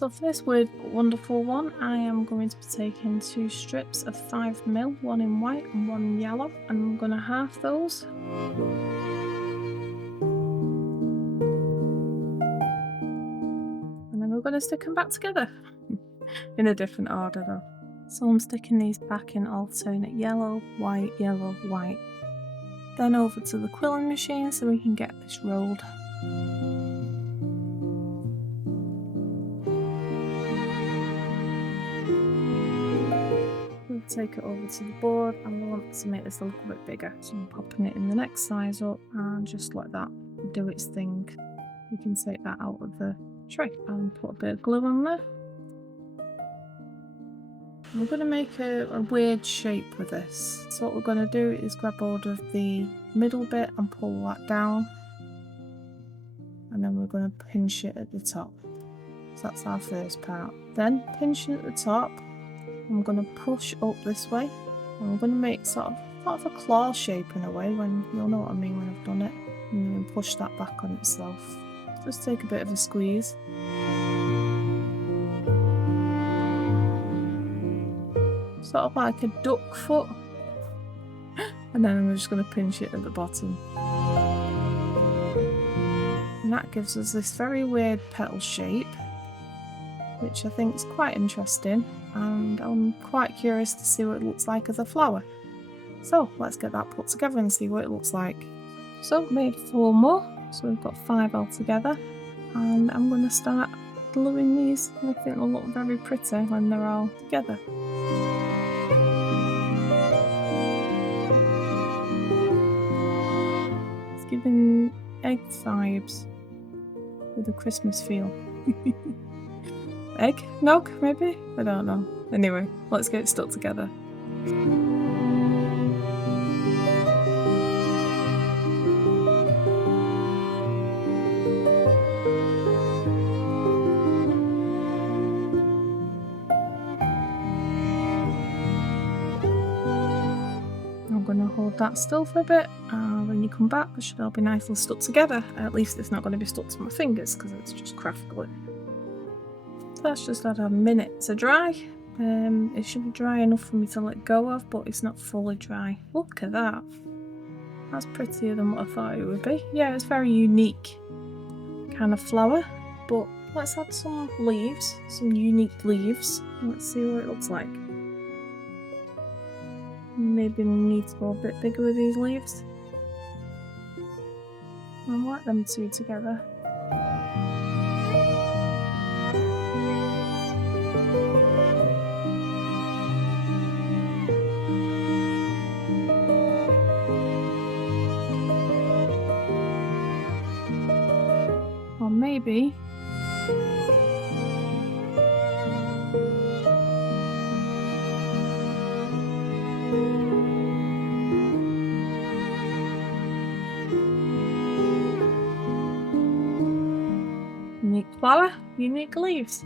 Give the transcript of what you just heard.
So for this weird but wonderful one, I am going to be taking 2 strips of 5mm, one in white and one in yellow, and I'm going to half those. And then we're going to stick them back together in a different order though. So I'm sticking these back in alternate yellow, white, white. Then over to the quilling machine so we can get this rolled. We'll take it over to the board and we want to make this a little bit bigger. So I'm popping it in the next size up and just like that, do its thing. We can take that out of the tray and put a bit of glue on there. We're going to make a weird shape with this. So what we're going to do is grab hold of the middle bit and pull that down. And then we're going to pinch it at the top. So that's our first part. Then pinching at the top, I'm going to push up this way. And we're going to make sort of a claw shape in a way, when you'll know what I mean when I've done it. And then push that back on itself. Just take a bit of a squeeze. Sort of like a duck foot. And then I'm just going to pinch it at the bottom. And that gives us this very weird petal shape, which I think is quite interesting, and I'm quite curious to see what it looks like as a flower. So let's get that put together and see what it looks like. So I've made 4 more, so we've got 5 altogether, and I'm going to start gluing these. I think they'll look very pretty when they're all together. It's giving egg vibes with a Christmas feel. Egg? Nog, maybe? I don't know. Anyway, let's get it stuck together. I'm going to hold that still for a bit, and when you come back it should all be nicely stuck together. At least it's not going to be stuck to my fingers because it's just craft glue. That's just had a minute to dry. It should be dry enough for me to let go of, but it's not fully dry. Look at that. That's prettier than what I thought it would be. Yeah, it's very unique kind of flower, but let's add some leaves, some unique leaves. Let's see what it looks like. Maybe we need to go a bit bigger with these leaves. I like them 2 together. Or maybe unique flower, unique leaves.